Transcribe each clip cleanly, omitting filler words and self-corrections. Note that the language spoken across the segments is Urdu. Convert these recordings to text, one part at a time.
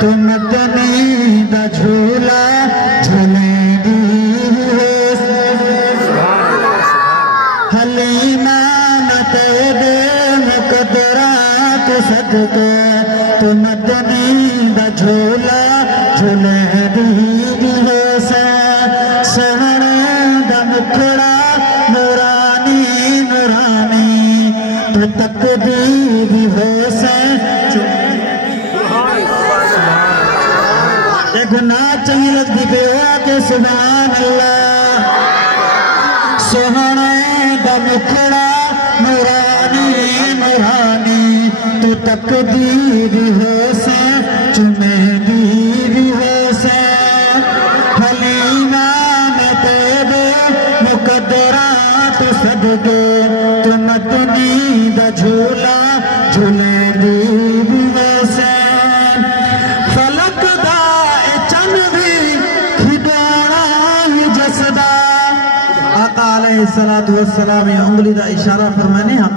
تو مدنی دا جھولا جھولے دی حلیمہ نتے دے مقدرات صدقے تو مدنی دا جھولا جھولے دی سہنے دا مکھڑا نورانی نورانی تو تقدیر ہو سے گناہ چنگی لگ دی پہ ہوا کہ سبحان اللہ سہنے دا مکھڑا نورانی نورانی تو تقدیر ہو سے چمے دیر ہو سے حلیمہ میں تیرے مقدرات صدقے تو مدنی دا جھولا جھولے دیر ہو سے فلک دا چنوی کھدونا ہی جسدہ آقا علیہ السلام انگلی دا اشارہ فرمانے ہم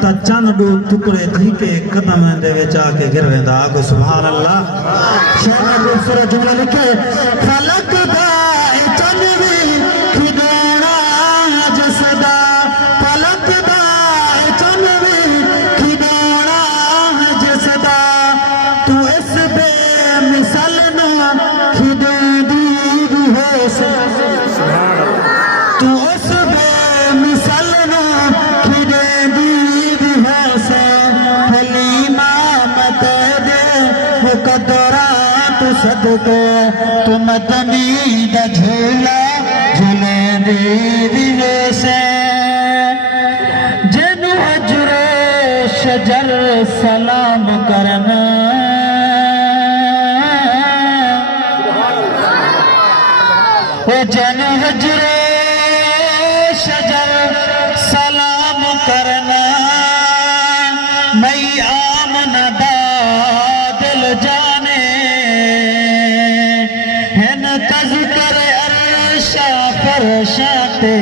تا چند دو ٹکڑے تھی کے قدم دے وچ آ کے گر ویندا آگو سبحان اللہ شاعر نے خوبصورت جملہ لکھے فلک دا چنوی کھدونا جسدا فلک دا چنوی کھدونا جسدا تو اس بے مثل نہ کھدے دی ہو سے تو اس بے مثل نہ کھدے دی ہو سے حلیمہ مت دے مقدرات صدقے تو مدنی دا جھولا جھولے دی ہو سے جنو حجر شجر سلام کرنا جن حجر شجر سلام کرنا میں آمنہ دا دل جانے ہن تذکر عرشہ فرشاتے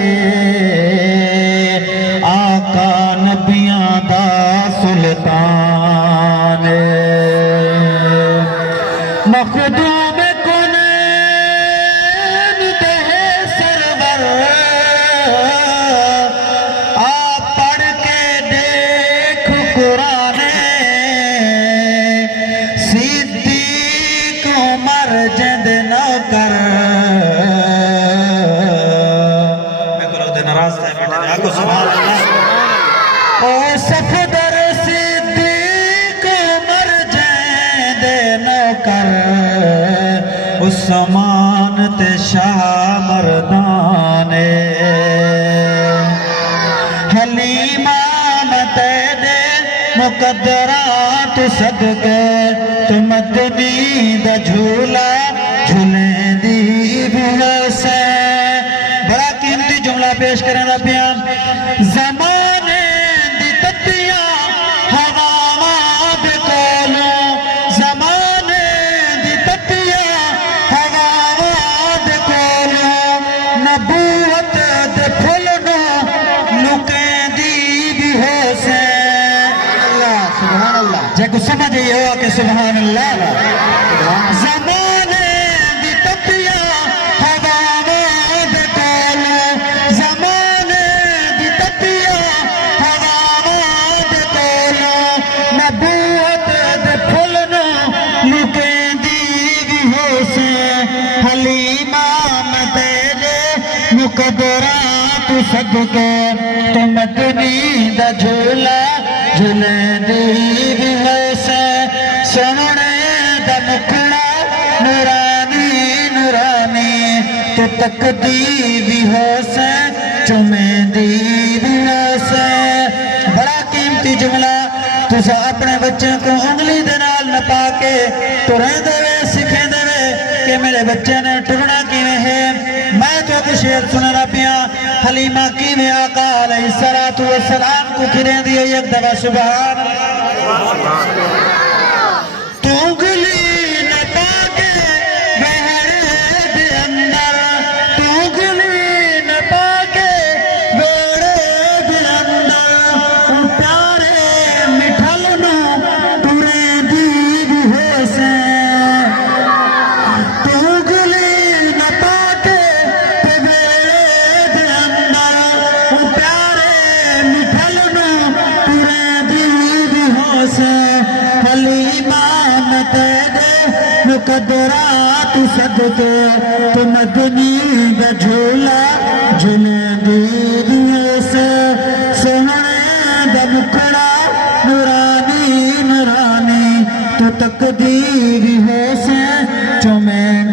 آقا نبیاں دا سلطان مخدوم صفدر صدیق عمر جیندے نوکر عثمان تے شاہ مردانے حلیمہ مت دے مقدرات صدقے تو مدنی دا جھولا جھولے دی بھی سے بڑا قیمتی جملہ پیش کریں دا پیان زمانے دی تتیاں ہواواں دے کولوں زمانے دی تتیاں ہواواں دے کولوں نبوت دے پھلنوں لکیں دی بھی ہو سے اللہ سبحان اللہ جے کو سمجھے یہ ہوا کہ سبحان اللہ زمانے دی تتیاں ہواواں دے کولوں زمانے دی تتیاں ہواواں دے کولوں نبوت دے پھلنوں لکیں دی بھی ہو سے حلیمہ مت دے مقدرات صدقے تو مدنی دا جھولا جھولے دی بھی ہو سے سونے دا مکھڑا نورانی نورانی تو تقدیر بھی ہو سے چمے دی بھی ہو سے بڑا قیمتی جملہ تسا اپنے بچوں کو انگلی دے نال نپا کے تو رہ دے سکھیں دے کہ میرے بچے نے ٹرنا کیویں ہے میں تو کچھ شعر سننا پیا حلیمہ کیویں آقا علیہ السلام کو کھریں دیئے یک دفعہ سبحان اللہ تو انگلی نپا کے بہرے دے اندر تو انگلی نپا کے بہرے دے اندر پیارے مٹھل نو تورے دی بھی ہو سے قدرات صدقے تو مدنی دا جھولا جھولیں دیدیے سے سہنے دا مکھڑا نورانی نورانی تو تقدیر ہو سے چومیں